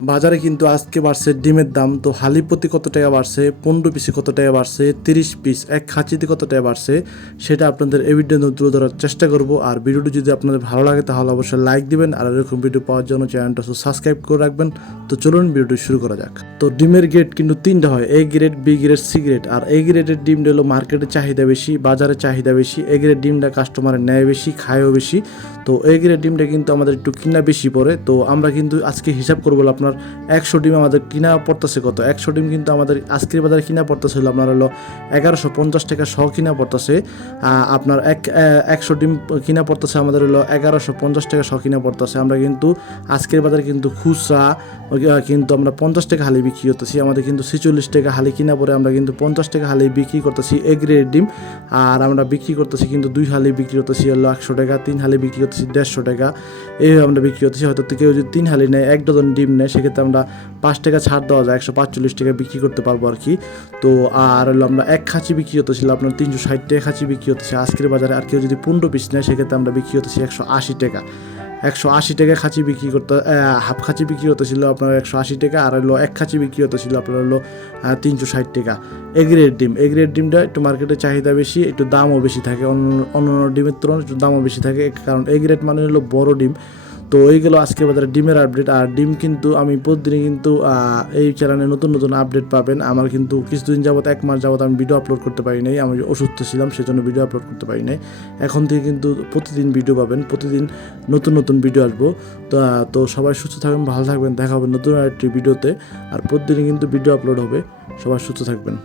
বাজারে কিন্তু আজকে বাড়ছে ডিমের দাম। তো হালি প্রতি কত টাকা বাড়ছে? পনেরো পিসে কত টাকা বাড়ছে? তিরিশ পিস এক খাঁচিতে কত টাকা বাড়ছে? সেটা আপনাদের এই ভিডিও তুলে ধরার চেষ্টা করব। আর ভিডিওটি যদি আপনাদের ভালো লাগে, তাহলে অবশ্যই লাইক দিবেন। আর এরকম ভিডিও পাওয়ার জন্য চ্যানেলটা সাবস্ক্রাইব করে রাখবেন। তো চলুন ভিডিওটি শুরু করা যাক। তো ডিমের গ্রেড কিন্তু তিনটা হয়। A grade B grade C grade আর এই গ্রেডের ডিমটা হলো মার্কেটে চাহিদা বেশি, বাজারে চাহিদা বেশি। এ গ্রেড ডিমটা কাস্টমারের নেয় বেশি, খায়ও বেশি। তো এই গ্রেড ডিমটা কিন্তু আমাদের একটু কিনা বেশি পড়ে। তো আমরা কিন্তু আজকে হিসাব করব আপনার একশো ডিম আমাদের কিনা পড়তেছে কত? একশো ডিম কিন্তু আমাদের আজকের বাজারে কিনা পড়তেছে হলো আপনার হলো এগারোশো পঞ্চাশ টাকা সহ কিনা পড়তেছে। আপনার এক একশো ডিম কিনা পড়তেছে আমাদের হলো এগারোশো পঞ্চাশ টাকা সহ কিনা পড়তেছে। আমরা কিন্তু আজকের বাজারে কিন্তু খুচরা কিন্তু আমরা পঞ্চাশ টাকা হালি বিক্রি করতেছি। আমাদের কিন্তু ছেচল্লিশ টাকা হালি কিনা পরে আমরা কিন্তু পঞ্চাশ টাকা হালি বিক্রি করতেছি এ ডিম। আর আমরা বিক্রি করতেছি কিন্তু দুই হালি বিক্রি করতেছি হলো একশো টাকা, তিন হালি বিক্রি করতেছি দেড়শো টাকা। এইভাবে আমরা বিক্রি করতেছি। হয়তো কেউ যদি তিন হালি নেয়, এক ডজন ডিম নেয় সেক্ষেত্রে আমরা পাঁচ টাকা ছাড় দেওয়া যায়, একশো পাঁচচল্লিশ টাকা বিক্রি করতে পারব আর কি। তো আর হলো আমরা এক খাঁচি বিক্রি করতেছিল আপনার তিনশো ষাট টাকা খাঁচি বিক্রি হতেছে আজকের বাজারে আর কেউ যদি পনেরো পিস নেয়, সেক্ষেত্রে আমরা বিক্রি হতেছি একশো আশি টাকা। একশো আশি টাকা খাঁচি বিক্রি করতে হাফ খাঁচি বিক্রি হতেছিল আপনার একশো আশি টাকা, আর হলো এক খাঁচি বিক্রি হতেছিল আপনার হলো তিনশো ষাট টাকা। এগ্রেড ডিম এগ্রেড ডিমটা একটু মার্কেটে চাহিদা বেশি, একটু দামও বেশি থাকে, অন্য অন্য ডিমের তুলনায় একটু দামও বেশি থাকে, কারণ এগ্রেড মানে হলো বড় ডিম। তো এইগুলো আজকে বাজারে ডিমের আপডেট আর ডিম কিন্তু আমি প্রতিদিনই কিন্তু এই চ্যানেলে নতুন নতুন আপডেট পাবেন। আমার কিন্তু কিছুদিন যাবত এক মাস যাবত আমি ভিডিও আপলোড করতে পারি নাই। আমি অসুস্থ ছিলাম, সেজন্য ভিডিও আপলোড করতে পারি নাই। এখন থেকে কিন্তু প্রতিদিন ভিডিও পাবেন। প্রতিদিন নতুন নতুন ভিডিও আসব। তো তো সবাই সুস্থ থাকবেন, ভালো থাকবেন। দেখা হবে নতুন আরেকটি ভিডিওতে আর প্রতিদিনই কিন্তু ভিডিও আপলোড হবে। সবাই সুস্থ থাকবেন।